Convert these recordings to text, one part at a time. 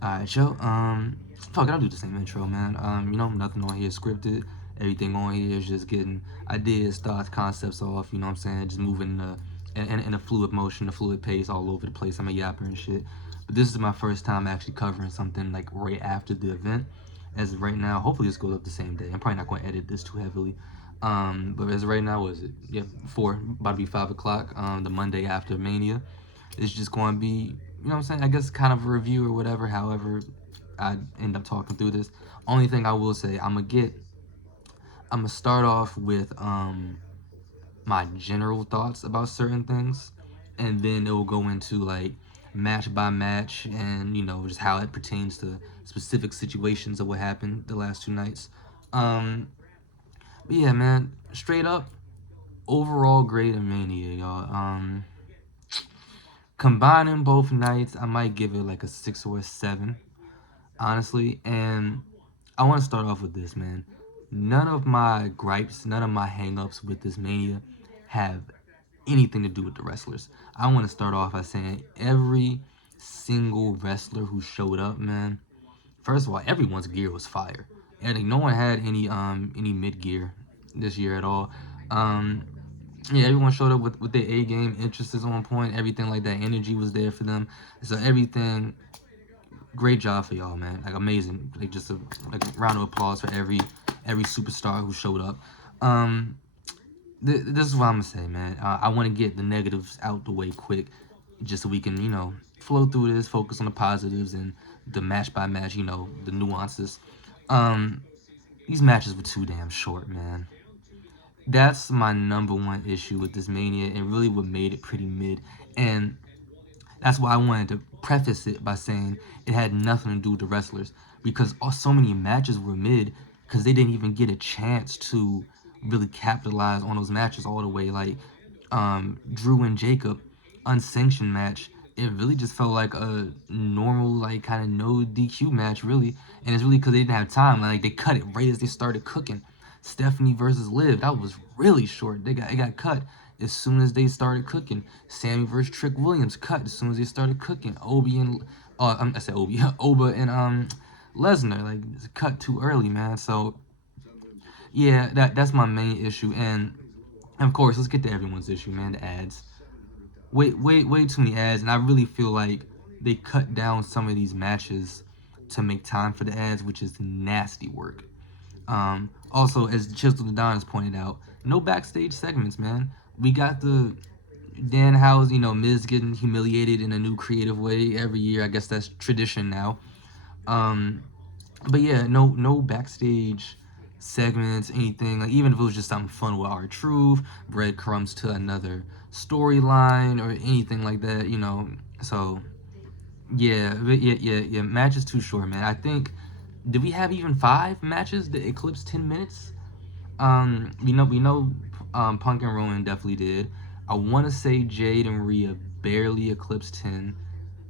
Alright, Joe. Fuck it, I'll do the same intro, man. Nothing on here scripted. Everything on here is just getting ideas, thoughts, concepts off. You know what I'm saying? Just moving in a fluid motion, a fluid pace, all over the place. I'm a yapper and shit. But this is my first time actually covering something like right after the event. As of right now, hopefully this goes up the same day. I'm probably not going to edit this too heavily. But as of right now, what is it? Yeah, 4, about to be 5 o'clock. The Monday after Mania. It's just going to be, you know what I'm saying? I guess kind of a review or whatever. However, I end up talking through this. Only thing I will say, I'm gonna start off with my general thoughts about certain things, and then it will go into like match by match, and just how it pertains to specific situations of what happened the last 2 nights. Um, but yeah, man, straight up, overall grade of Mania, y'all. Combining both nights, I might give it like a 6 or a 7, honestly. And I want to start off with this, man. None of my gripes, none of my hangups with this Mania have anything to do with the wrestlers. I want to start off by saying every single wrestler who showed up, man. First of all, everyone's gear was fire. And no one had any mid gear this year at all. Um, yeah, everyone showed up with their A game, interest is on point, everything like that. Energy was there for them. So everything, great job for y'all, man. Like amazing. Like just a like round of applause for every superstar who showed up. Um, this is what I'm gonna say, man. I want to get the negatives out the way quick, just so we can flow through this, focus on the positives and the match by match, the nuances. Um, these matches were too damn short, man. That's my number one issue with this Mania, and really what made it pretty mid. And that's why I wanted to preface it by saying it had nothing to do with the wrestlers, because so many matches were mid because they didn't even get a chance to really capitalize on those matches all the way. Like Drew and Jacob, unsanctioned match. It really just felt like a normal, like kind of no DQ match, really. And it's really because they didn't have time. Like they cut it right as they started cooking. Stephanie versus Liv, that was really short. It got cut as soon as they started cooking. Sammy versus Trick Williams cut as soon as they started cooking. Obi and I said Obi, Oba and Lesnar, like cut too early, man. So yeah, that's my main issue. And of course, let's get to everyone's issue, man. The ads. Way too many ads, and I really feel like they cut down some of these matches to make time for the ads, which is nasty work. Also, as Chisel the Don has pointed out, no backstage segments, man. We got the Dan Howe's, Miz getting humiliated in a new creative way every year. I guess that's tradition now. Um, but yeah, no backstage segments, anything. Like even if it was just something fun with R-Truth, breadcrumbs to another storyline or anything like that. So yeah, but yeah. Match is too short, man. I think did we have even 5 matches that eclipsed 10 minutes? We know, Punk and Rowan definitely did. I want to say Jade and Rhea barely eclipsed 10.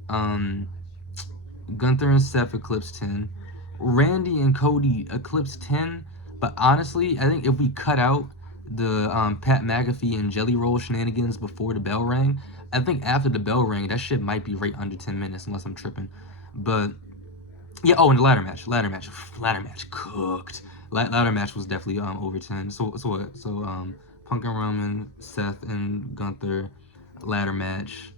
Um, Gunther and Seth eclipsed 10. Randy and Cody eclipsed 10. But honestly, I think if we cut out the Pat McAfee and Jelly Roll shenanigans before the bell rang, I think after the bell rang, that shit might be right under 10 minutes, unless I'm tripping. But yeah. Oh, and the ladder match cooked. Ladder match was definitely over 10. So what? So Punk and Roman, Seth and Gunther, ladder match,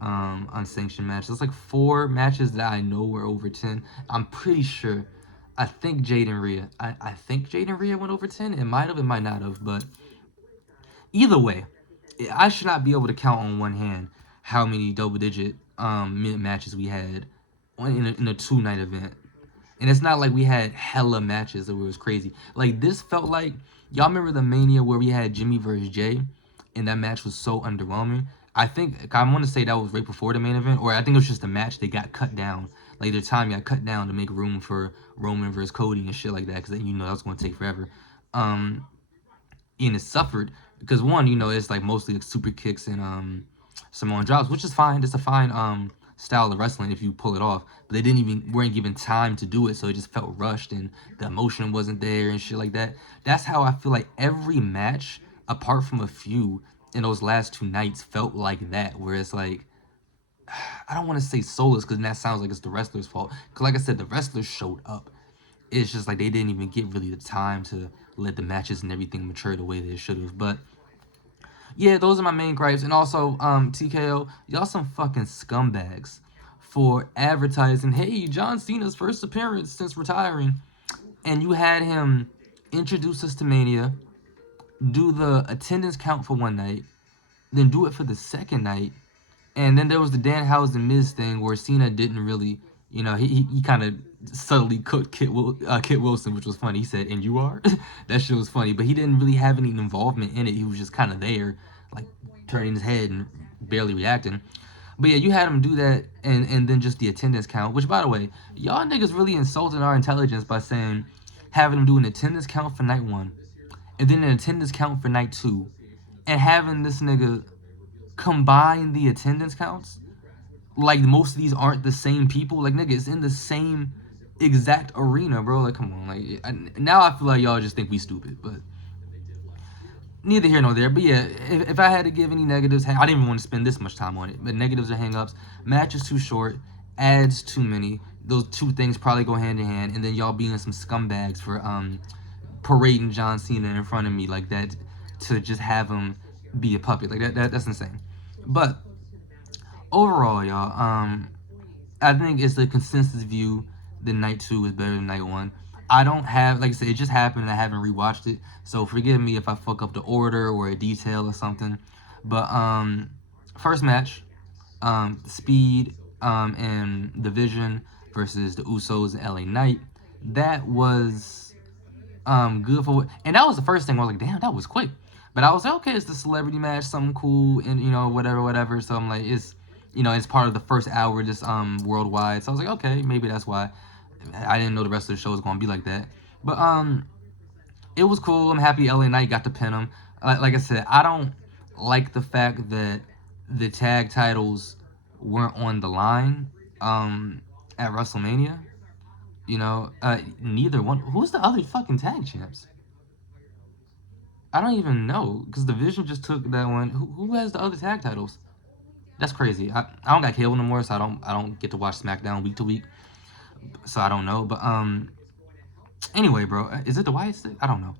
unsanctioned match. That's like 4 matches that I know were over 10. I'm pretty sure. I think Jade and Rhea. I think Jade and Rhea went over 10. It might have, it might not have, but either way, I should not be able to count on one hand how many double digit minute matches we had in a 2 night event. And it's not like we had hella matches that was crazy. Like this felt like y'all remember the Mania where we had Jimmy versus Jay, and that match was so underwhelming. I think I want to say that was right before the main event, or I think it was just a match they got cut down. Like their time got cut down to make room for Roman versus Cody and shit like that, because that was going to take forever. Um, and it suffered because one, it's like mostly like super kicks and Samoan drops, which is fine. It's a fine style of wrestling if you pull it off. But they weren't given time to do it, so it just felt rushed and the emotion wasn't there and shit like that. That's how I feel like every match, apart from a few in those last 2 nights, felt like that. Where it's like I don't want to say soulless because that sounds like it's the wrestler's fault. Because like I said, the wrestlers showed up. It's just like they didn't even get really the time to let the matches and everything mature the way they should have. But yeah, those are my main gripes. And also, TKO, y'all some fucking scumbags for advertising, hey, John Cena's first appearance since retiring. And you had him introduce us to Mania, do the attendance count for one night, then do it for the second night. And then there was the Danhausen Miz thing where Cena didn't really, he kind of subtly cooked Kit Wilson, which was funny. He said, "And you are," that shit was funny, but he didn't really have any involvement in it. He was just kind of there, like turning his head and barely reacting. But yeah, you had him do that, and then just the attendance count. Which, by the way, y'all niggas really insulted our intelligence by saying having him do an attendance count for night one, and then an attendance count for night two, and having this nigga combine the attendance counts like most of these aren't the same people. Like, nigga, it's in the same exact arena, bro. Like, come on. Like, now I feel like y'all just think we stupid, but neither here nor there. But yeah, if I had to give any negatives, I didn't even want to spend this much time on it. But negatives or hangups, match is too short, ads too many. Those two things probably go hand in hand. And then y'all being some scumbags for parading John Cena in front of me like that to just have him be a puppet. Like that's insane. But overall, y'all, I think it's the consensus view that night two is better than night one. I don't have, like I said, it just happened and I haven't rewatched it, so forgive me if I fuck up the order or a detail or something. But first match, Speed and the Vision versus the Usos and LA Knight. That was good for, and that was the first thing I was like, damn, that was quick. But I was like, okay, it's the celebrity match, something cool, and whatever. So I'm like, it's part of the first hour, just worldwide. So I was like, okay, maybe that's why. I didn't know the rest of the show was gonna be like that. But it was cool. I'm happy LA Knight got to pin him. Like I said, I don't like the fact that the tag titles weren't on the line at WrestleMania. Neither one. Who's the other fucking tag champs? I don't even know because the Vision just took that one. Who has the other tag titles? That's crazy. I don't got cable no more, so I don't get to watch SmackDown week to week, so I don't know. But anyway, bro, is it the Wyatt stick? I don't know.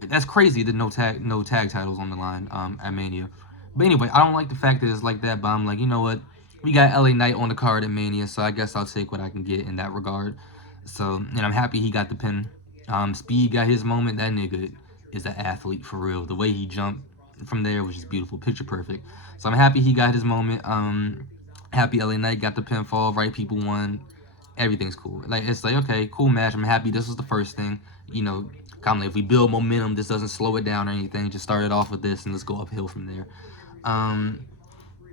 That's crazy that no tag titles on the line at Mania. But anyway, I don't like the fact that it's like that. But I'm like, you know what? We got LA Knight on the card at Mania, so I guess I'll take what I can get in that regard. So, and I'm happy he got the pin. Speed got his moment. That nigga is an athlete for real. The way he jumped from there was just beautiful, picture perfect. So I'm happy he got his moment. Happy LA Knight got the pinfall. Right people won. Everything's cool. Like, it's like, okay, cool match. I'm happy this was the first thing. Kind of like if we build momentum, this doesn't slow it down or anything. Just start it off with this and let's go uphill from there.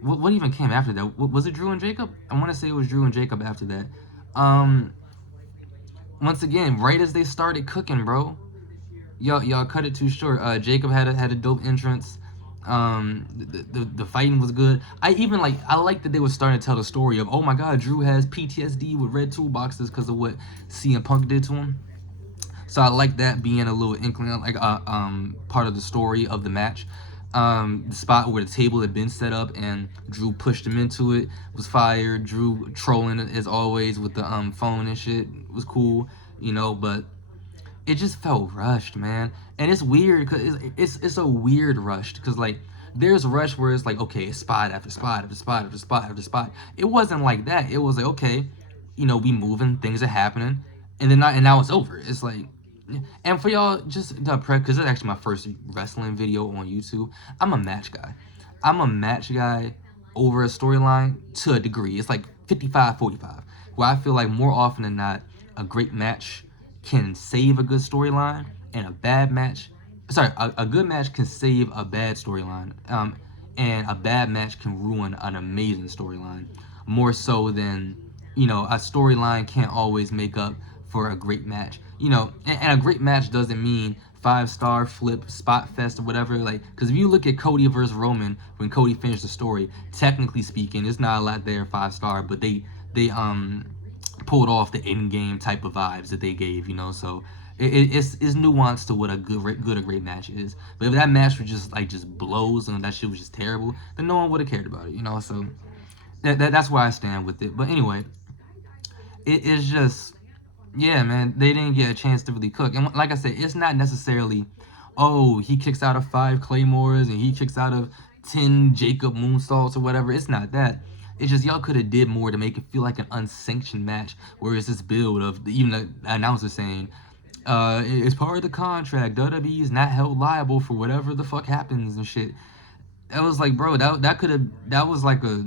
What even came after that? Was it Drew and Jacob? I want to say it was Drew and Jacob after that. Um, Once again, right as they started cooking, bro, y'all cut it too short. Jacob had a dope entrance. The fighting was good. I like that they were starting to tell the story of, oh my god, Drew has PTSD with red toolboxes because of what CM Punk did to him. So I like that being a little inkling, like part of the story of the match. The spot where the table had been set up and Drew pushed him into it was fire. Drew trolling as always with the phone and shit was cool, but it just felt rushed, man. And it's weird because it's a weird rush because like there's rush where it's like, okay, it's spot after spot after spot after spot after spot. It wasn't like that. It was like, okay, we moving, things are happening, and now it's over. It's like, and for y'all, just to prep, because it's actually my first wrestling video on YouTube. I'm a match guy. I'm a match guy over a storyline to a degree. It's like 55-45, where I feel like more often than not, a great match can save a good storyline, and a good match can save a bad storyline. And a bad match can ruin an amazing storyline. More so than, a storyline can't always make up for a great match. And a great match doesn't mean 5-star flip spot fest or whatever. Like, because if you look at Cody versus Roman when Cody finished the story, technically speaking, it's not a lot there 5-star, but they pulled off the end game type of vibes that they gave. So it's nuanced to what a good or great match is. But if that match was just blows and that shit was just terrible, then no one would have cared about it. So that's where I stand with it. But anyway, it is just, yeah, man, they didn't get a chance to really cook. And like I said, it's not necessarily, oh, he kicks out of 5 claymores and he kicks out of 10 Jacob moonsaults or whatever. It's not that. It's just y'all could have did more to make it feel like an unsanctioned match. Whereas this build of even the announcer saying, it's part of the contract. WWE is not held liable for whatever the fuck happens and shit. That was like, bro, that was like a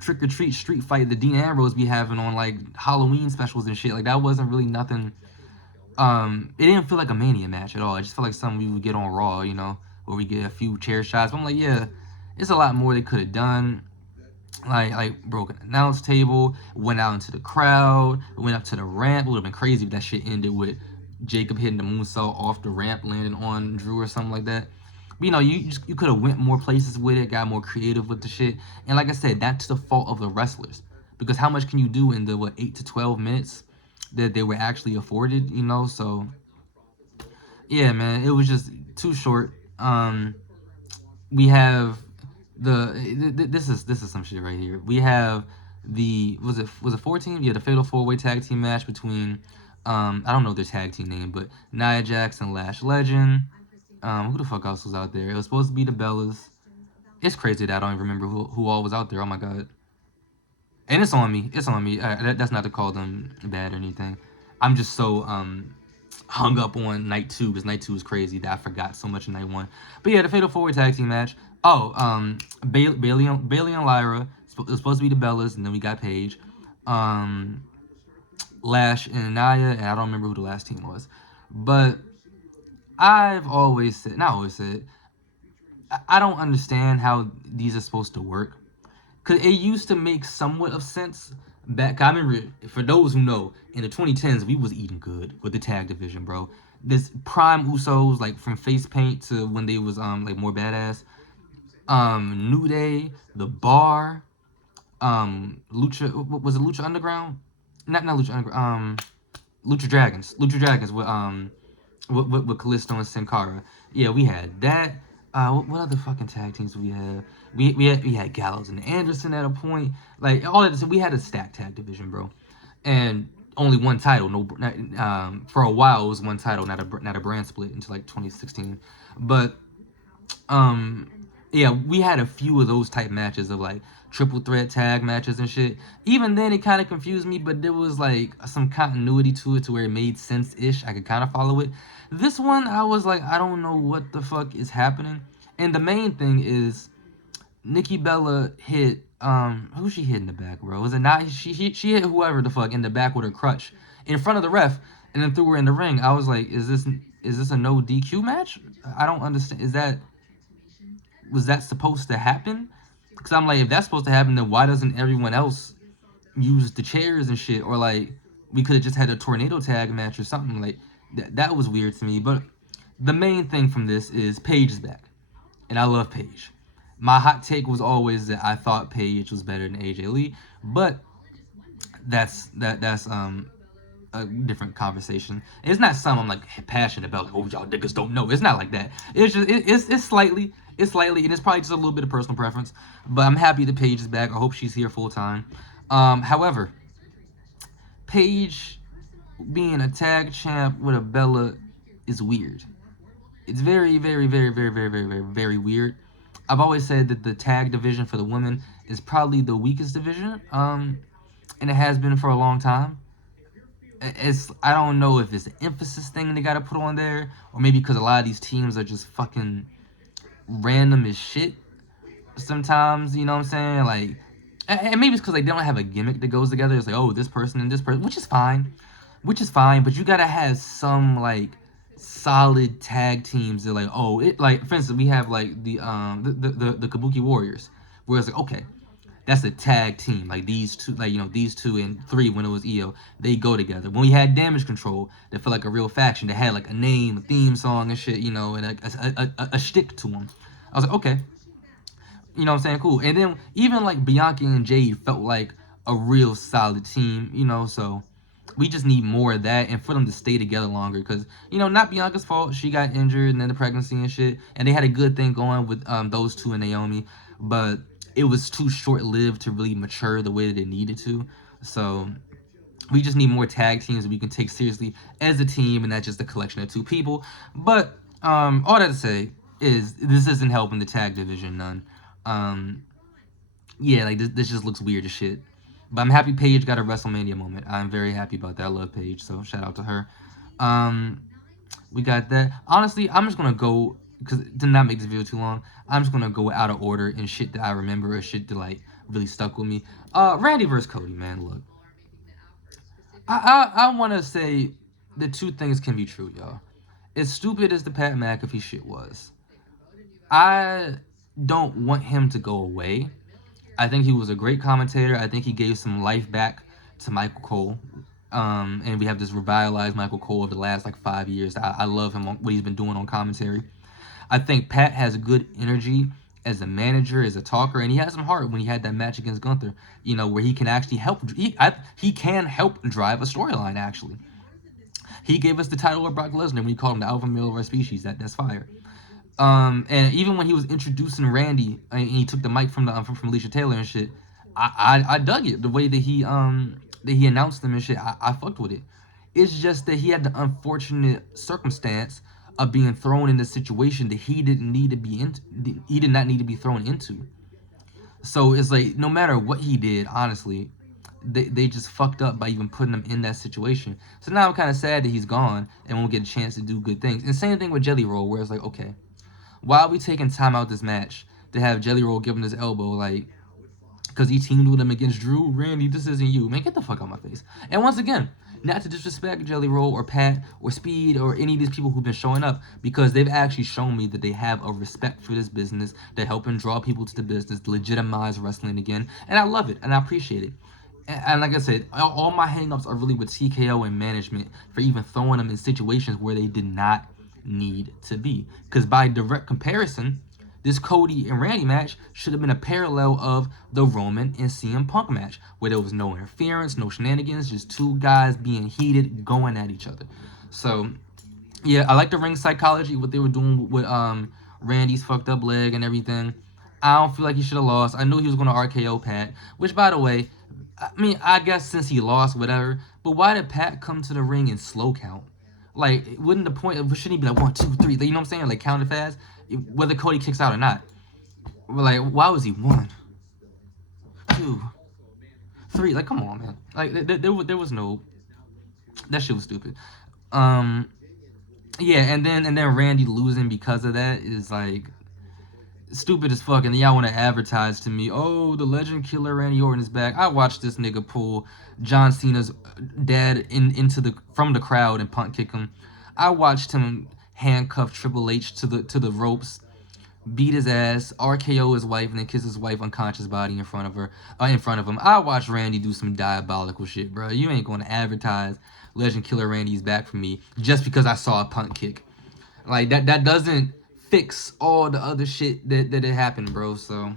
trick or treat street fight that Dean Ambrose be having on like Halloween specials and shit. Like that wasn't really nothing. It didn't feel like a Mania match at all. It just felt like something we would get on Raw, where we get a few chair shots. But I'm like, yeah, it's a lot more they could have done. Like broken announce table, went out into the crowd, went up to the ramp. It would have been crazy if that shit ended with Jacob hitting the moonsault off the ramp, landing on Drew or something like that. But, you could have went more places with it, got more creative with the shit. And like I said, that's the fault of the wrestlers, because how much can you do in the 8 to 12 minutes that they were actually afforded? So yeah, man, it was just too short. We have this is some shit right here. We have the was it 14? Yeah, the Fatal 4-Way Tag Team match between I don't know their tag team name, but Nia Jax and Lash Legend. Who the fuck else was out there? It was supposed to be the Bellas. It's crazy that I don't even remember who all was out there. Oh my god. And it's on me. It's on me. That's not to call them bad or anything. I'm just so hung up on night two because night two was crazy that I forgot so much in night one. But yeah, the Fatal 4-Way Tag Team match. Oh, Bailey and Lyra. It was supposed to be the Bellas, and then we got Paige. Um, Lash and Nia, and I don't remember who the last team was. But I've always said, not always said, I don't understand how these are supposed to work. Because it used to make somewhat of sense back. I remember, for those who know, in the 2010s, we was eating good with the tag division, bro. This prime Usos, like from face paint to when they was like more badass. New Day, The Bar, Lucha, was it Lucha Underground? Not Lucha Underground. Lucha Dragons with Kalisto and Sin Cara. Yeah, we had that. What other fucking tag teams we have? We had Gallows and Anderson at a point. Like all of this, we had a stacked tag division, bro, and only one title. No, for a while it was one title, not a brand split until like 2016. But um, yeah, we had a few of those type matches of like triple threat tag matches and shit. Even then, it kind of confused me, but there was like some continuity to it to where it made sense ish. I could kind of follow it. This one, I was like, I don't know what the fuck is happening. And the main thing is, Nikki Bella hit who she hit in the back, bro? Was it not she hit whoever the fuck in the back with her crutch in front of the ref and then threw her in the ring. I was like, is this a no DQ match? I don't understand. Was that supposed to happen? Because I'm like, if that's supposed to happen, then why doesn't everyone else use the chairs and shit? Or like, we could have just had a tornado tag match or something. Like, that was weird to me. But the main thing from this is Paige is back. And I love Paige. My hot take was always that I thought Paige was better than AJ Lee. But that's a different conversation. It's not something I'm like passionate about. Like, oh, y'all niggas don't know. It's not like that. It's just it's slightly, and it's probably just a little bit of personal preference. But I'm happy that Paige is back. I hope she's here full time. However, Paige being a tag champ with a Bella is weird. It's very, very, very, very, very, very, very, very weird. I've always said that the tag division for the women is probably the weakest division, and it has been for a long time. I don't know if it's an emphasis thing they got to put on there, or maybe because a lot of these teams are just fucking random as shit. Sometimes, you know what I'm saying? Like, and maybe it's because like they don't have a gimmick that goes together. It's like, oh, this person and this person, which is fine. But you gotta have some like solid tag teams that like, oh, it like for instance, we have like the Kabuki Warriors, where it's like, okay, that's a tag team. Like these two, like these two and three when it was EO, they go together. When we had Damage Control, they felt like a real faction. They had like a name, a theme song and shit, and a shtick to them. I was like, okay, you know what I'm saying, cool. And then even like Bianca and Jade felt like a real solid team, So we just need more of that and for them to stay together longer because not Bianca's fault. She got injured and then the pregnancy and shit, and they had a good thing going with those two and Naomi, but it was too short lived to really mature the way that it needed to. So we just need more tag teams that we can take seriously as a team, and not just a collection of two people. But all that to say is this isn't helping the tag division none. Um, yeah, like this just looks weird as shit. But I'm happy Paige got a WrestleMania moment. I'm very happy about that. I love Paige, so shout out to her. Um, we got that. Honestly, I'm just gonna go because to not make this video too long. I'm just gonna go out of order and shit that I remember or shit that like really stuck with me. Randy versus Cody, man. Look, I want to say the two things can be true, y'all. As stupid as the Pat McAfee shit was, I don't want him to go away. I think he was a great commentator. I think he gave some life back to Michael Cole. And we have this revitalized Michael Cole over the last like 5 years. I love him, what he's been doing on commentary. I think Pat has good energy as a manager, as a talker, and he has some heart when he had that match against Gunther. You know, where he can actually help. He can help drive a storyline. Actually, he gave us the title of Brock Lesnar when he called him the alpha male of our species. That's fire. And even when he was introducing Randy and he took the mic from the from Alicia Taylor and shit, I dug it the way that he announced them and shit. I fucked with it. It's just that he had the unfortunate circumstance of being thrown in a situation that he didn't need to be in. He did not need to be thrown into. So it's like no matter what he did, honestly, they just fucked up by even putting him in that situation. So now I'm kind of sad that he's gone and won't get a chance to do good things. And same thing with Jelly Roll, where it's like, okay, why are we taking time out this match to have Jelly Roll give him his elbow, like, because he teamed with him against Drew? Randy, this isn't you. Man, get the fuck out of my face. And once again, not to disrespect Jelly Roll or Pat or Speed or any of these people who've been showing up, because they've actually shown me that they have a respect for this business. They're helping draw people to the business, legitimize wrestling again. And I love it, and I appreciate it. And like I said, all my hangups are really with TKO and management for even throwing them in situations where they did not need to be. Because by direct comparison, this Cody and Randy match should have been a parallel of the Roman and CM Punk match, where there was no interference, no shenanigans, just two guys being heated, going at each other. So, yeah, I like the ring psychology, what they were doing with Randy's fucked up leg and everything. I don't feel like he should have lost. I knew he was going to RKO Pat, which, by the way, I mean, I guess since he lost, whatever. But why did Pat come to the ring in slow count? Like, wouldn't the point of shouldn't he be like 1, 2, 3? Like, you know what I'm saying? Like count it fast, whether Cody kicks out or not. Like, why was he 1, 2, 3? Like, come on, man. Like, there was no, that shit was stupid. Um, yeah, and then Randy losing because of that is like stupid as fuck. And then y'all want to advertise to me, oh, the legend killer Randy Orton is back. I watched this nigga pull John Cena's dad into the from the crowd and punt kick him. I watched him handcuff Triple H to the ropes, beat his ass, RKO his wife, and then kiss his wife unconscious body in front of him. I watched Randy do some diabolical shit, bro. You ain't gonna advertise Legend Killer Randy's back for me just because I saw a punt kick. Like that doesn't fix all the other shit that had happened, bro. So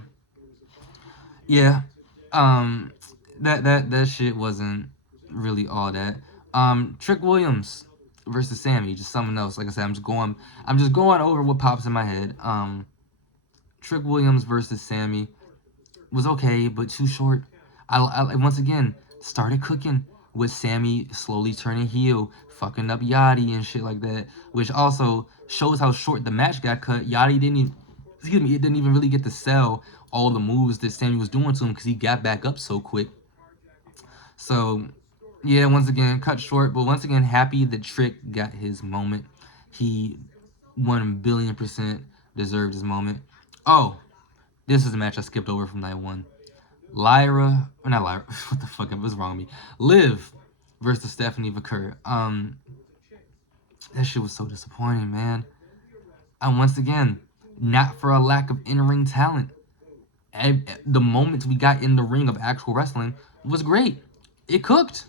yeah, um, that shit wasn't really all that. Trick Williams versus Sammy, just something else. Like I said, I'm just going over what pops in my head. Trick Williams versus Sammy was okay, but too short. I once again started cooking with Sammy slowly turning heel, fucking up Yachty and shit like that, which also shows how short the match got cut. Yachty didn't even, excuse me, it didn't even really get to sell all the moves that Sammy was doing to him because he got back up so quick. So, yeah, once again, cut short, but once again, happy that Trick got his moment. He 1 billion% deserved his moment. Oh, this is a match I skipped over from night one. Not Lyra, what the fuck was wrong with me? Liv versus Stephanie Vaquer. That shit was so disappointing, man. And once again, not for a lack of in-ring talent. The moments we got in the ring of actual wrestling was great. It cooked.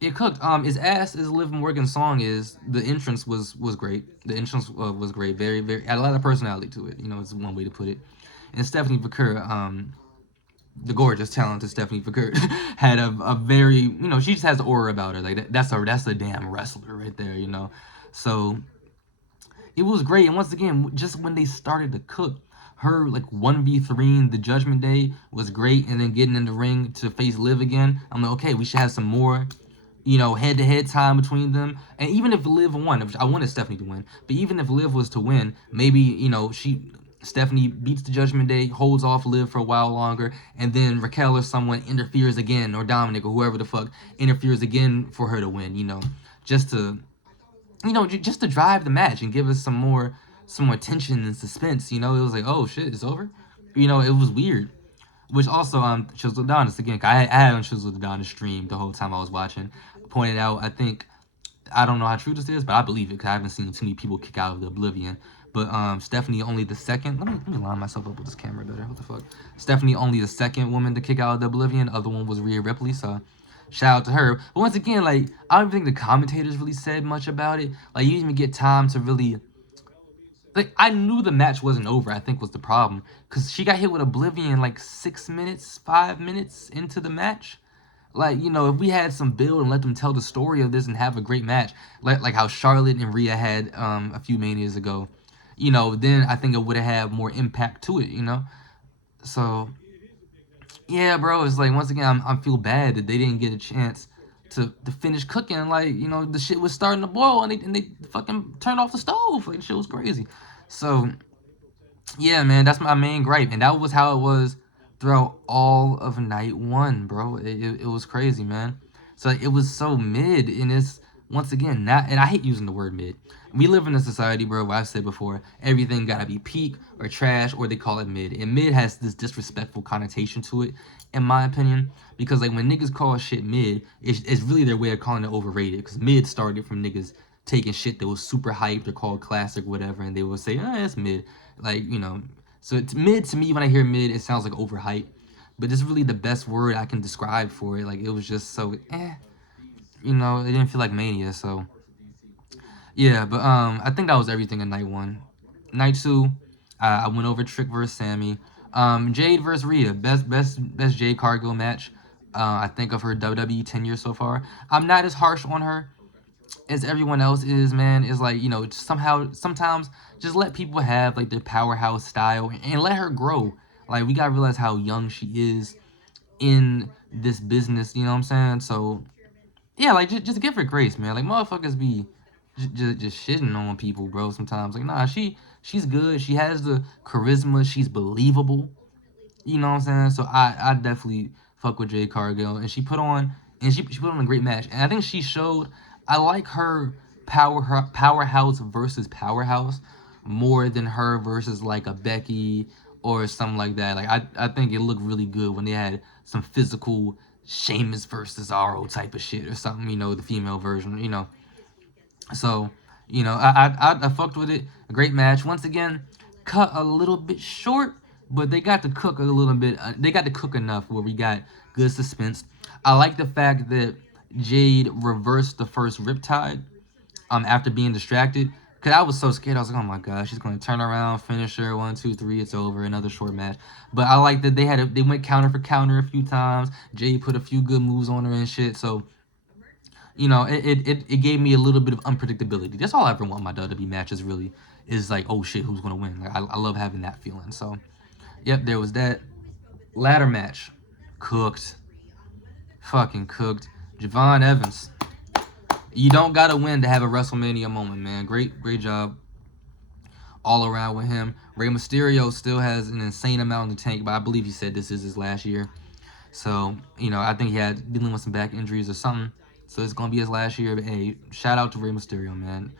It cooked. As ass as Liv Morgan's song is, the entrance was great. The entrance was great. Very, very, had a lot of personality to it. You know, it's one way to put it. And Stephanie Vaquer, the gorgeous, talented Stephanie Vaquer, had a very, you know, she just has the aura about her. Like that's a damn wrestler right there, you know. So it was great. And once again, just when they started to cook, Her like 1v3 in the Judgment Day was great, and then getting in the ring to face Liv again, I'm like, okay, we should have some more, head-to-head time between them. And even if Liv won, which I wanted Stephanie to win, but even if Liv was to win, maybe, Stephanie beats the Judgment Day, holds off Liv for a while longer, and then Raquel or someone interferes again, or Dominic or whoever the fuck interferes again for her to win, just to, just to drive the match and give us some more tension and suspense. It was like, oh shit, it's over. It was weird. Which also, Chisel Adonis again. I had on Chisel Adonis stream the whole time I was watching. Pointed out, I don't know how true this is, but I believe it because I haven't seen too many people kick out of the Oblivion. But Stephanie only the second. Let me line myself up with this camera better. What the fuck? Stephanie only the second woman to kick out of the Oblivion. Other one was Rhea Ripley. So shout out to her. But once again, like, I don't think the commentators really said much about it. Like, you didn't even get time to really, like, I knew the match wasn't over, I think was the problem. Because she got hit with Oblivion like 6 minutes, 5 minutes into the match. Like, if we had some build and let them tell the story of this and have a great match, like how Charlotte and Rhea had a few Manias ago, then I think it would have had more impact to it. So, yeah, bro, it's like, once again, I feel bad that they didn't get a chance to finish cooking. Like, the shit was starting to boil, and they fucking turned off the stove. Like, shit was crazy. So, yeah, man, that's my main gripe, and that was how it was throughout all of night one, bro. It was crazy, man. So it was so mid, and it's once again not. And I hate using the word mid. We live in a society, bro, where I've said before, everything gotta be peak or trash, or they call it mid, and mid has this disrespectful connotation to it, in my opinion, because like when niggas call shit mid, it's really their way of calling it overrated, because mid started from niggas taking shit that was super hyped or called classic, whatever, and they would say, oh, it's mid. Like, so it's mid to me. When I hear mid, it sounds like overhyped, but it's really the best word I can describe for it. Like, it was just so it didn't feel like Mania. So yeah, but I think that was everything in night one. Night two, I went over Trick versus Sammy. Jade versus Rhea, best Jade Cargill match. I think of her WWE tenure so far. I'm not as harsh on her as everyone else is, man. Is like, somehow sometimes just let people have like their powerhouse style and let her grow. Like, we gotta realize how young she is in this business, you know what I'm saying? So yeah, like, just give her grace, man. Like, motherfuckers be just shitting on people, bro, sometimes. Like, nah, she's good. She has the charisma. She's believable. You know what I'm saying? So I definitely fuck with Jade Cargill, and she put on a great match, and I think she showed. I like her powerhouse versus powerhouse more than her versus like a Becky or something like that. Like, I think it looked really good when they had some physical Sheamus versus Cesaro type of shit or something. The female version. So, I fucked with it. A great match. Once again, cut a little bit short, but they got to cook a little bit. They got to cook enough where we got good suspense. I like the fact that Jade reversed the first Riptide after being distracted. Cause I was so scared. I was like, oh my god, she's gonna turn around, finish her, 1, 2, 3, it's over, another short match. But I like that they went counter for counter a few times. Jade put a few good moves on her and shit. So it gave me a little bit of unpredictability. That's all I ever want in my WWE matches, really, is like, oh shit, who's gonna win? Like, I love having that feeling. So, yep, there was that. Ladder match, cooked, fucking cooked. Javon Evans, you don't gotta win to have a WrestleMania moment, man. Great job all around with him. Rey Mysterio still has an insane amount in the tank, but I believe he said this is his last year. So, I think he had dealing with some back injuries or something. So it's gonna be his last year. But hey, shout out to Rey Mysterio, man.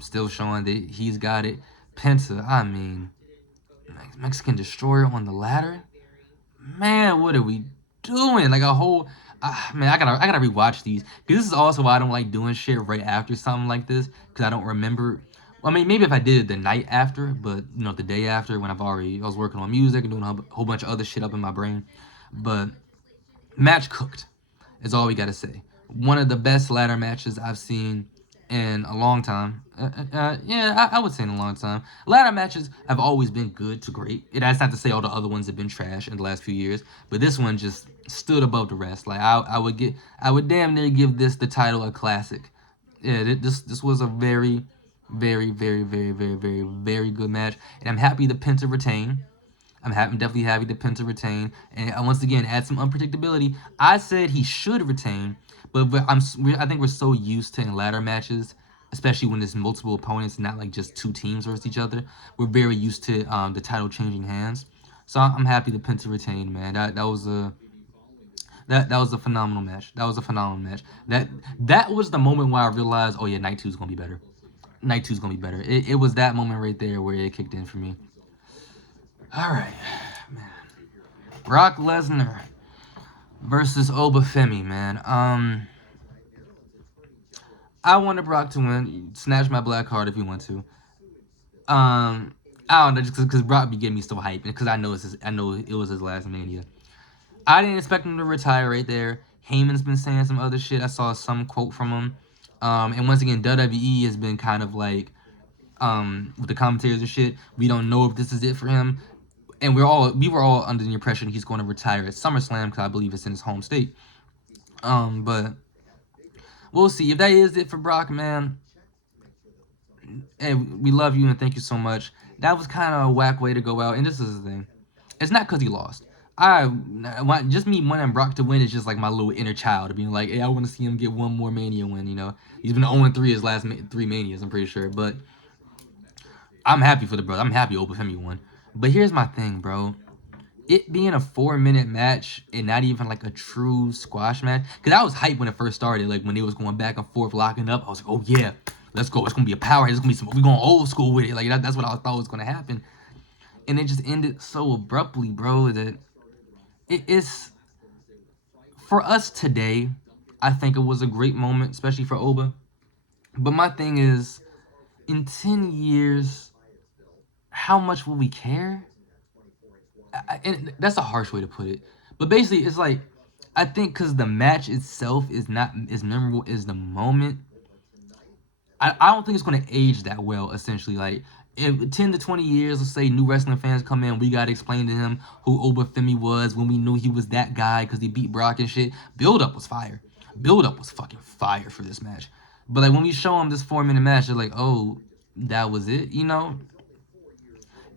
Still showing that he's got it. Penta, I mean, Mexican Destroyer on the ladder. Man, what are we doing? Like, a whole. Man, I gotta rewatch these, because this is also why I don't like doing shit right after something like this, because I don't remember. I mean, maybe if I did it the night after, but the day after, when I was working on music and doing a whole bunch of other shit up in my brain. But match cooked is all we gotta say. One of the best ladder matches I've seen in a long time. Yeah, I would say in a long time. Ladder matches have always been good to great. That's not to say all the other ones have been trash in the last few years, but this one just stood above the rest. Like, I would damn near give this the title a classic. Yeah, this was a very, Very, very, very, very, very, very good match. And I'm happy the Penta retain. Definitely happy the Penta retain. And once again, add some unpredictability. I said he should retain, but I think we're so used to in ladder matches, especially when there's multiple opponents, not like just two teams versus each other. We're very used to the title changing hands. So I'm happy the Penta retained, man. That was a phenomenal match. That was a phenomenal match. That was the moment where I realized, oh yeah, night two's gonna be better. Night two's gonna be better. It was that moment right there where it kicked in for me. All right, man. Brock Lesnar versus Obafemi, man. I wanted Brock to win. Snatch my black card if you want to. I don't know, just because Brock be getting me so hyped, because I know it was his last Mania. I didn't expect him to retire right there. Heyman's been saying some other shit. I saw some quote from him. And once again, WWE has been kind of like, with the commentators and shit, we don't know if this is it for him. And we were all under the impression he's going to retire at SummerSlam, because I believe it's in his home state. But we'll see. If that is it for Brock, man, hey, we love you and thank you so much. That was kind of a whack way to go out. And this is the thing. It's not because he lost. Just me wanting Brock to win is just like my little inner child being like, hey, I want to see him get one more Mania win. You know, he's been 0-3 his last three Manias, I'm pretty sure. But I'm happy for the brother. I'm happy Obafemi won. But here's my thing, bro. It being a 4-minute match and not even like a true squash match, because I was hyped when it first started. Like when it was going back and forth, locking up, I was like, oh yeah, let's go. It's gonna be a power. It's gonna be we're going old school with it. Like that's what I thought was gonna happen. And it just ended so abruptly, bro, that it is, for us today, I think it was a great moment, especially for Oba. But my thing is, in 10 years, how much will we care? And that's a harsh way to put it. But basically, it's like, I think because the match itself is not as memorable as the moment, I don't think it's going to age that well, essentially. Like, if 10 to 20 years, let's say new wrestling fans come in, we got to explain to him who Obafemi was when we knew he was that guy because he beat Brock and shit. Build up was fire. Build up was fucking fire for this match. But like when we show him this 4-minute match, they're like, oh, that was it, you know?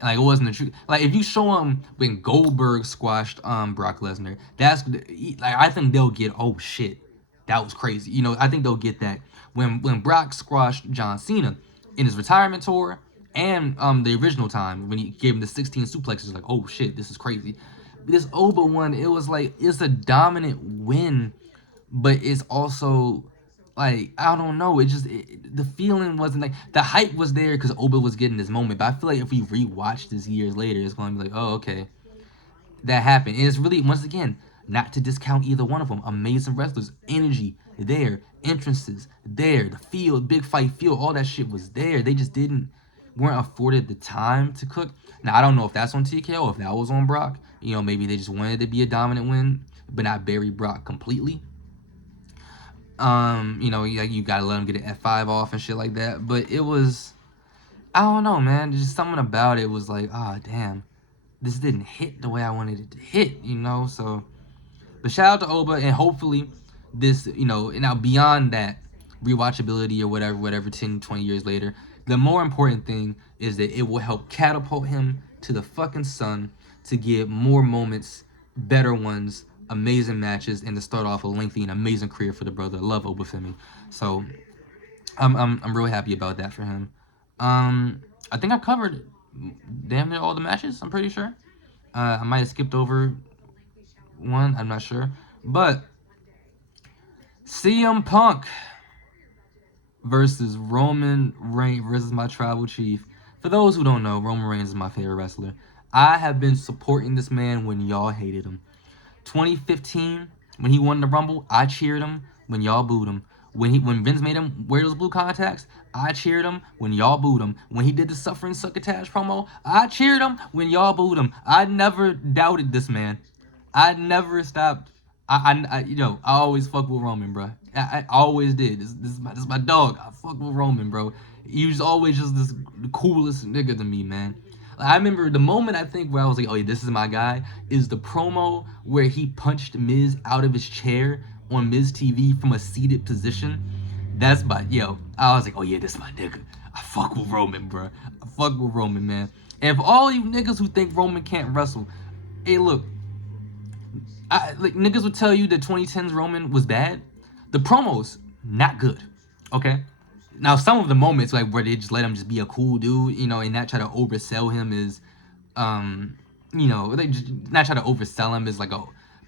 Like it wasn't the truth. Like if you show him when Goldberg squashed Brock Lesnar, that's like I think they'll get, oh shit, that was crazy. You know, I think they'll get that when Brock squashed John Cena in his retirement tour and the original time when he gave him the 16 suplexes, like oh shit, this is crazy. This Oba one, it was like it's a dominant win, but it's also like I don't know. The feeling wasn't like the hype was there because Oba was getting this moment. But I feel like if we rewatch this years later, it's going to be like, oh okay, that happened. And it's really once again not to discount either one of them. Amazing wrestlers, energy there, entrances there, the field, big fight field, all that shit was there. They just weren't afforded the time to cook. Now I don't know if that's on TKO or if that was on Brock. You know, maybe they just wanted to be a dominant win, but not bury Brock completely. You know, you gotta let him get an F5 off and shit like that. But it was, I don't know, man. Just something about it was like, ah, oh, damn, this didn't hit the way I wanted it to hit, you know. So, but shout out to Oba, and hopefully, this, you know, now beyond that rewatchability or whatever, 10, 20 years later, the more important thing is that it will help catapult him to the fucking sun to get more moments, better ones, amazing matches, and to start off a lengthy and amazing career for the brother. I love Obafemi. So I'm really happy about that for him. I think I covered damn near all the matches, I'm pretty sure. I might have skipped over one, I'm not sure. But CM Punk versus Roman Reigns versus my tribal chief. For those who don't know, Roman Reigns is my favorite wrestler. I have been supporting this man when y'all hated him. 2015, when he won the Rumble, I cheered him when y'all booed him. When Vince made him wear those blue contacts, I cheered him when y'all booed him. When he did the Suffering Succotash promo, I cheered him when y'all booed him. I never doubted this man. I never stopped. You know, I always fuck with Roman, bro. I always did. This is my dog. I fuck with Roman, bro. He was always just the coolest nigga to me, man. I remember the moment I think where I was like, oh yeah, this is my guy, is the promo where he punched Miz out of his chair on Miz TV from a seated position. That's my, yo, I was like, oh yeah, this is my nigga. I fuck with Roman, bro. I fuck with Roman, man. And for all you niggas who think Roman can't wrestle, hey, look, like niggas would tell you the 2010s Roman was bad. The promos not good. Okay. Now some of the moments like where they just let him just be a cool dude, and not try to oversell him is, um, they just not try to oversell him as like a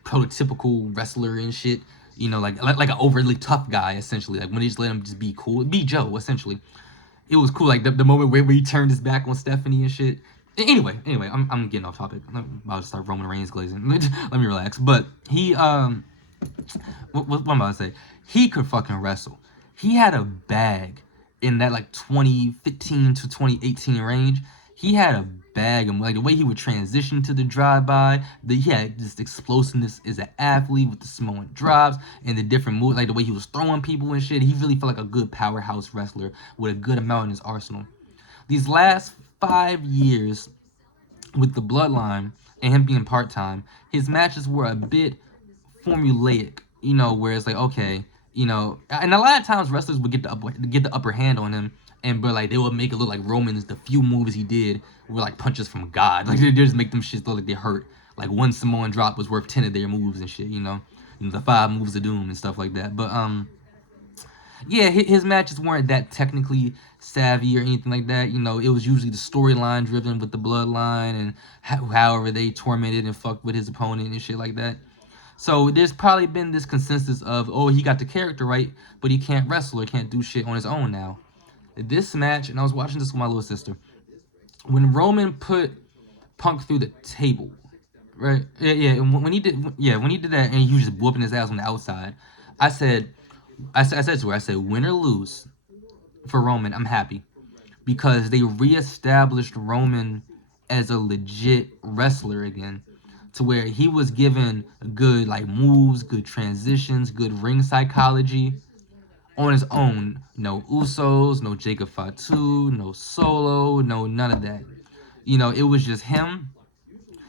prototypical wrestler and shit. Like an overly tough guy essentially. Like when they just let him just be cool, be Joe essentially. It was cool, like the moment where he turned his back on Stephanie and shit. Anyway, I'm getting off topic. I'm about to start Roman Reigns glazing. Let me relax. But he what am I about to say? He could fucking wrestle. He had a bag in that like 2015 to 2018 range. He had a bag, and like the way he would transition to the drive-by, he had this explosiveness as an athlete with the Samoan drops and the different moves, like the way he was throwing people and shit. He really felt like a good powerhouse wrestler with a good amount in his arsenal. These last 5 years with the bloodline and him being part-time, his matches were a bit formulaic, where it's like, okay, and a lot of times wrestlers would get the upper hand on him, and but like they would make it look like Roman's the few moves he did were like punches from God, like they just make them shit look like they hurt. Like one Samoan drop was worth 10 of their moves and shit, the 5 moves of doom and stuff like that. But yeah, his matches weren't that technically savvy or anything like that. It was usually the storyline driven with the bloodline and however they tormented and fucked with his opponent and shit like that. So there's probably been this consensus of, oh, he got the character right, but he can't wrestle or can't do shit on his own now. This match, and I was watching this with my little sister, when Roman put Punk through the table, right? Yeah. When he did that, and he was just whooping his ass on the outside, I said, I said to her, I said, win or lose for Roman, I'm happy because they reestablished Roman as a legit wrestler again, to where he was given good like moves, good transitions, good ring psychology on his own. No Usos, no Jacob Fatu, no Solo, no none of that. It was just him,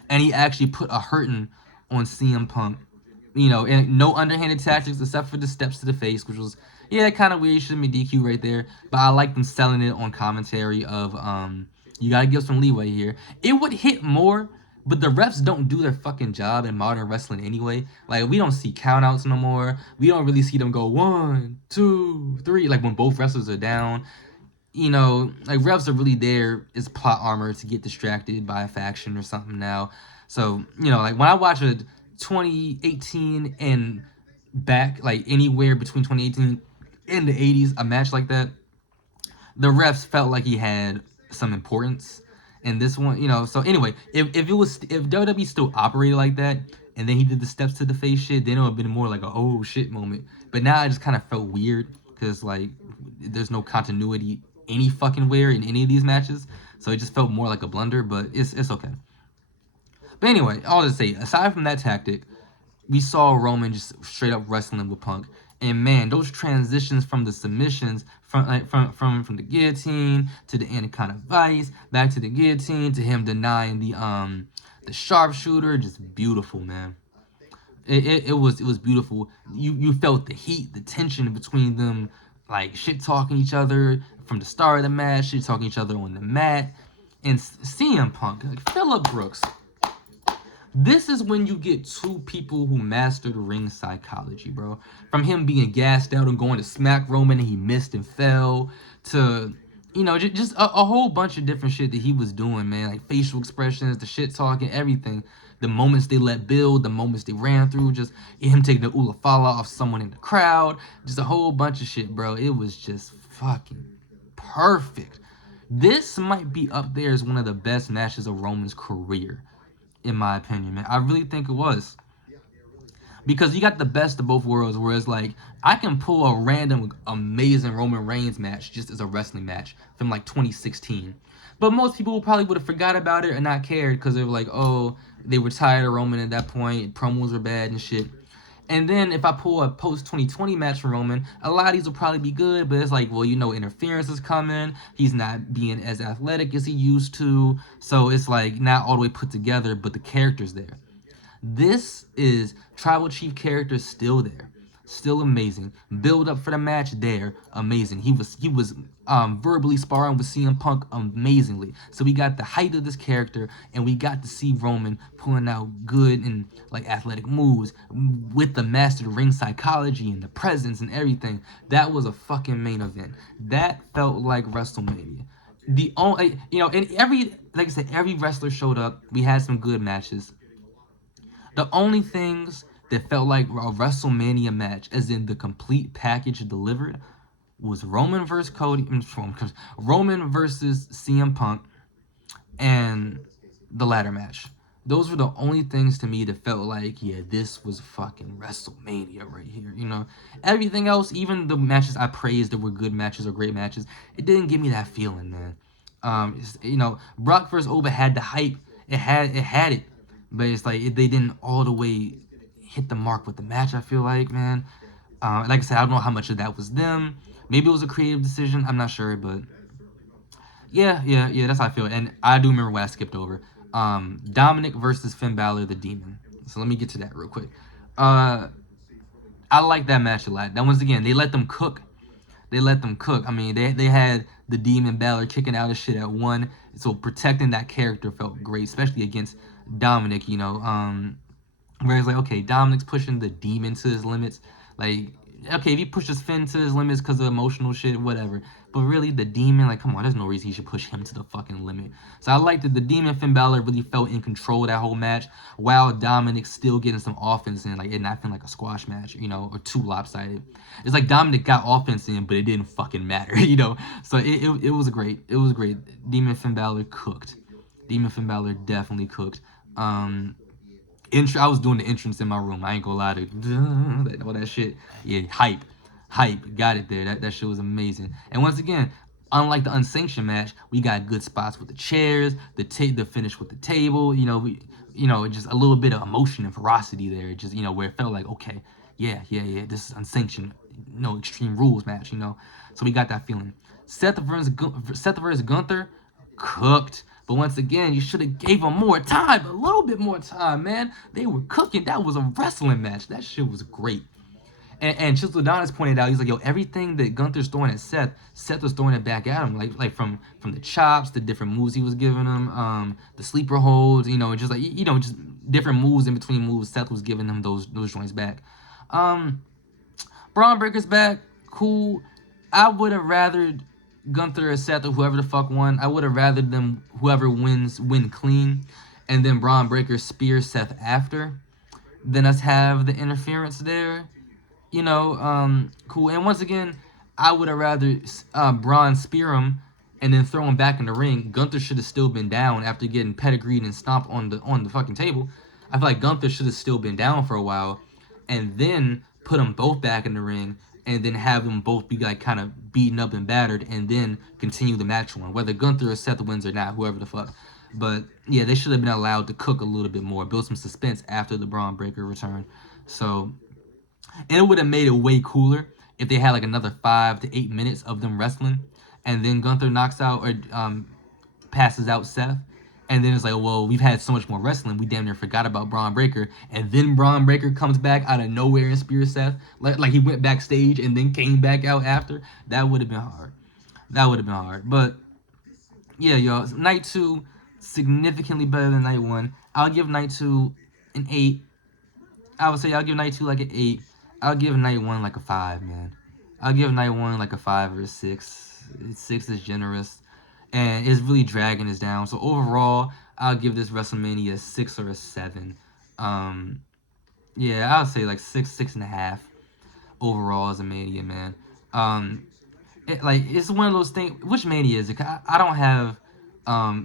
and he actually put a hurting on CM Punk. And no underhanded tactics except for the steps to the face, which was, yeah, kind of weird. You should have been DQ right there, but I like them selling it on commentary of you gotta give some leeway here. It would hit more, but the refs don't do their fucking job in modern wrestling anyway. Like we don't see countouts no more. We don't really see them go 1, 2, 3. Like when both wrestlers are down, like refs are really there as plot armor to get distracted by a faction or something now. So, like when I watch a 2018 and back, like anywhere between 2018 and the 80s, a match like that, the refs felt like he had some importance. And this one, so anyway, if WWE still operated like that, and then he did the steps to the face shit, then it would have been more like a oh shit moment. But now I just kind of felt weird because like there's no continuity any fucking where in any of these matches, so it just felt more like a blunder. But it's okay. But anyway, all to say, aside from that tactic, we saw Roman just straight up wrestling with Punk. And man, those transitions from the submissions, from the guillotine to the Anaconda Vice, back to the guillotine to him denying the sharpshooter, just beautiful, man. It was beautiful. You felt the heat, the tension between them, like shit talking each other from the start of the match, shit talking each other on the mat, and CM Punk, like Phillip Brooks. This is when you get two people who mastered ring psychology, bro. From him being gassed out and going to smack Roman and he missed and fell, to, just a whole bunch of different shit that he was doing, man. Like facial expressions, the shit talking, everything. The moments they let build, the moments they ran through, just him taking the Ulafala off someone in the crowd, just a whole bunch of shit, bro. It was just fucking perfect. This might be up there as one of the best matches of Roman's career, in my opinion, man. I really think it was. Because you got the best of both worlds, whereas like I can pull a random amazing Roman Reigns match just as a wrestling match from like 2016. But most people probably would have forgot about it or not cared because they were like, oh, they were tired of Roman at that point, promos were bad and shit. And then if I pull a post 2020 match from Roman, a lot of these will probably be good, but it's like, well, interference is coming. He's not being as athletic as he used to. So it's like not all the way put together, but the character's there. This is Tribal Chief character still there. still amazing. Build up for the match there, amazing. He was verbally sparring with CM Punk amazingly. So we got the height of this character, and we got to see Roman pulling out good and like athletic moves with the mastered ring psychology and the presence and everything. That was a fucking main event. That felt like WrestleMania. The only, and every, like I said, every wrestler showed up. We had some good matches. The only things that felt like a WrestleMania match, as in the complete package delivered, was Roman versus Cody, Roman versus CM Punk, and the ladder match. Those were the only things to me that felt like, yeah, this was fucking WrestleMania right here. Everything else, even the matches I praised that were good matches or great matches, it didn't give me that feeling, man. Brock versus Oba had the hype. It had it, but it's like they didn't all the way hit the mark with the match. I feel like, man. Like I said, I don't know how much of that was them. Maybe it was a creative decision. I'm not sure, but yeah. That's how I feel. And I do remember what I skipped over. Dominic versus Finn Balor, the Demon. So let me get to that real quick. Uh, I like that match a lot. That once again, they let them cook. They let them cook. I mean, they had the Demon Balor kicking out of shit at one. So protecting that character felt great, especially against Dominic. Where it's like, okay, Dominic's pushing the Demon to his limits. Like, okay, if he pushes Finn to his limits because of emotional shit, whatever. But really, the Demon, like, come on, there's no reason he should push him to the fucking limit. So I like that the Demon Finn Balor really felt in control of that whole match, while Dominic's still getting some offense in, like, it not feeling like a squash match, or too lopsided. It's like Dominic got offense in, but it didn't fucking matter, So it was great. It was great. Demon Finn Balor cooked. Demon Finn Balor definitely cooked. I was doing the entrance in my room. I ain't gonna lie to all that shit. Yeah, hype. Got it there. That shit was amazing. And once again, unlike the unsanctioned match, we got good spots with the chairs, the finish with the table. Just a little bit of emotion and ferocity there. Just where it felt like, okay, yeah. This is unsanctioned, no Extreme Rules match. So we got that feeling. Seth versus Gunther, cooked. But once again, you should have gave them more time, a little bit more time, man. They were cooking. That was a wrestling match. That shit was great. And Chisel Adonis pointed out, he's like, yo, everything that Gunther's throwing at Seth was throwing it back at him, like from the chops, the different moves he was giving him, the sleeper holds, just like just different moves in between moves. Seth was giving him those joints back. Braun Breaker's back, cool. I would have rather Gunther or Seth or whoever the fuck won. I would have rather them whoever win clean, and then Braun Breaker spear Seth after, than us have the interference there. Cool. And once again, I would have rather Braun spear him and then throw him back in the ring. Gunther should have still been down after getting pedigreed and stomped on the fucking table. I feel like Gunther should have still been down for a while, and then put them both back in the ring, and then have them both be like kind of beaten up and battered, and then continue the match on, whether Gunther or Seth wins or not, whoever the fuck. But yeah, they should have been allowed to cook a little bit more, build some suspense after the Braun Breaker return. So, and it would have made it way cooler if they had like another 5 to 8 minutes of them wrestling, and then Gunther knocks out or passes out Seth. And then it's like, well, we've had so much more wrestling, we damn near forgot about Braun Breaker. And then Braun Breaker comes back out of nowhere and spears Seth. Like he went backstage and then came back out after. That would have been hard. But yeah, y'all. Night 2, significantly better than night 1. I'll give night 2 an 8. I would say I'll give night 2 like an 8. I'll give night 1 like a 5, man. I'll give night 1 like a 5 or a 6. 6 is generous. And it's really dragging us down. So overall, I'll give this WrestleMania a 6 or a 7. Yeah, I'll say like 6.5 overall as a Mania, man. It's one of those things. Which Mania is it? I don't have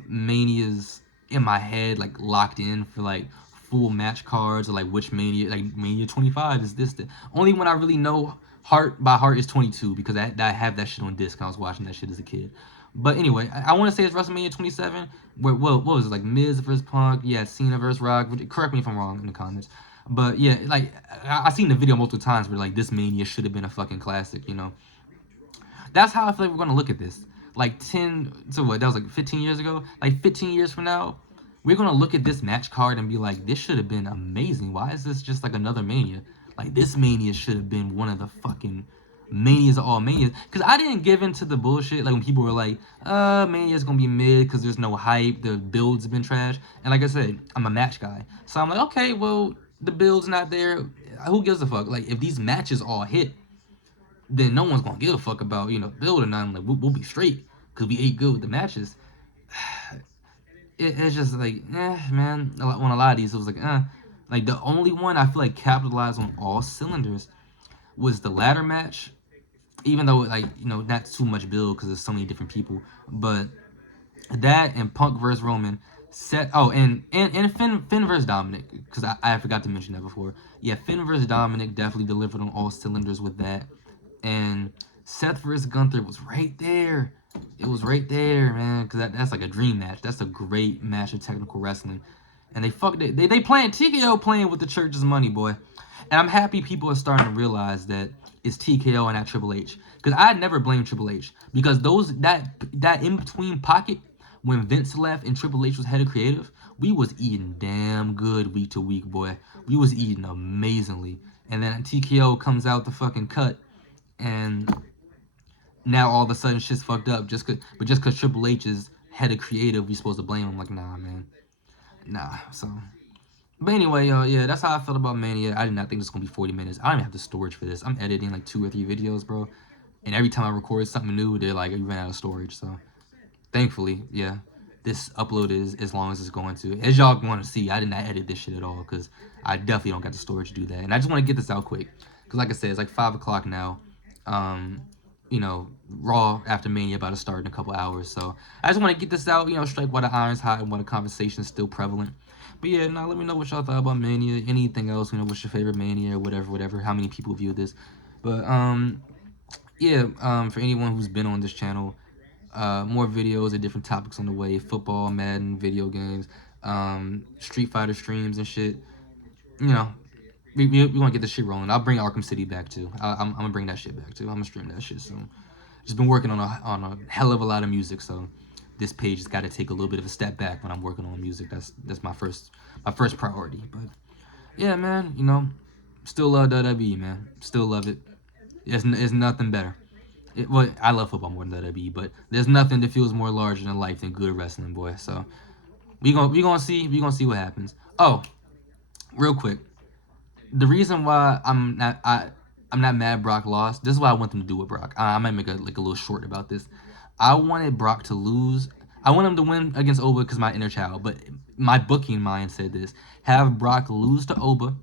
Manias in my head like locked in for like full match cards, or like which Mania, like Mania 25 is this. The only one I really know heart by heart is 22, because I have that shit on disc. I was watching that shit as a kid. But anyway, I want to say it's WrestleMania 27. Where what was it, like Miz versus Punk? Yeah, Cena versus Rock. Correct me if I'm wrong in the comments. But yeah, like I seen the video multiple times where like this Mania should have been a fucking classic. That's how I feel like we're gonna look at this. Like 10, so what? That was like 15 years ago. Like 15 years from now, we're gonna look at this match card and be like, this should have been amazing. Why is this just like another Mania? Like, this Mania should have been one of the fucking Manias of all Manias. Because I didn't give into the bullshit. Like, when people were like, Mania's gonna be mid because there's no hype. The builds have been trash. And like I said, I'm a match guy. So I'm like, okay, well, the build's not there. Who gives a fuck? Like, if these matches all hit, then no one's gonna give a fuck about, build or nothing. Like, we'll be straight because we ate good with the matches. It's just like, man. On a lot of these, it was like, Like, the only one I feel like capitalized on all cylinders was the ladder match. Even though, like, not too much build because there's so many different people. But that and Punk versus Roman set. Oh, and Finn versus Dominic, because I forgot to mention that before. Yeah, Finn versus Dominic definitely delivered on all cylinders with that. And Seth versus Gunther was right there. It was right there, man, because that's like a dream match. That's a great match of technical wrestling. And they fucked it. They playing TKO playing with the church's money, boy. And I'm happy people are starting to realize that it's TKO and not Triple H. Because I never blamed Triple H. Because that in between pocket when Vince left and Triple H was head of creative, we was eating damn good week to week, boy. We was eating amazingly. And then TKO comes out the fucking cut, and now all of a sudden shit's fucked up just cause Triple H is head of creative, we supposed to blame him. Like, nah, man. Nah. So, but anyway, yeah, that's how I felt about Mania. I did not think this was gonna be 40 minutes. I don't even have the storage for this. I'm editing like 2 or 3 videos, bro. And every time I record something new, they're like, you ran out of storage. So thankfully, yeah, this upload is as long as it's going to. As y'all want to see, I did not edit this shit at all because I definitely don't got the storage to do that. And I just want to get this out quick because, like I said, it's like 5 o'clock now. Raw after Mania about to start in a couple hours. So I just want to get this out, strike while the iron's hot and while the conversation is still prevalent. But yeah, now let me know what y'all thought about Mania. Anything else, what's your favorite Mania or whatever, how many people view this. But yeah, for anyone who's been on this channel, more videos and different topics on the way. Football, Madden, video games, Street Fighter streams and shit. We want to get this shit rolling. I'll bring Arkham City back too. I'm gonna bring that shit back too. I'm gonna stream that shit soon. Just been working on a hell of a lot of music, so this page has got to take a little bit of a step back when I'm working on music. That's my first priority. But yeah, man, still love WWE, man. Still love it. It's nothing better. Well, I love football more than WWE, but there's nothing that feels more larger than life than good wrestling, boy. So we gonna see what happens. Oh, real quick, the reason why I'm not mad Brock lost. This is what I want them to do with Brock. I might make a little short about this. I wanted Brock to lose. I want him to win against Oba because my inner child. But my booking mind said this: have Brock lose to Oba,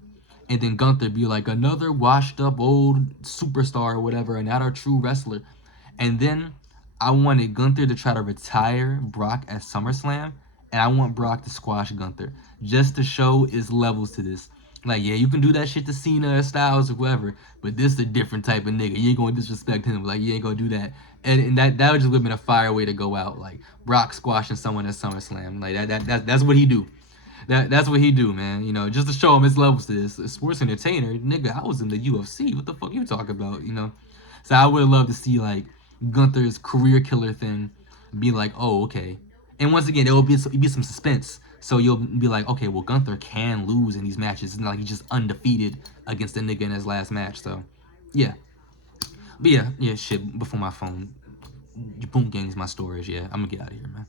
and then Gunther be like another washed up old superstar or whatever, and not our true wrestler. And then I wanted Gunther to try to retire Brock at SummerSlam, and I want Brock to squash Gunther just to show his levels to this. Like, yeah, you can do that shit to Cena or Styles or whoever, but this is a different type of nigga. You ain't gonna disrespect him. Like, you ain't gonna do that. And that would just have been a fire way to go out. Like, Brock squashing someone at SummerSlam. Like, that's what he do. That's what he do, man. Just to show him his levels to this. A sports entertainer, nigga, I was in the UFC. What the fuck you talking about? So I would love to see, like, Gunther's career killer thing be like, oh, okay. And once again, there will be some suspense. So you'll be like, okay, well, Gunther can lose in these matches. It's not like he's just undefeated against a nigga in his last match. So, yeah. But yeah, shit, before my phone boom gangs my storage. Yeah, I'm gonna get out of here, man.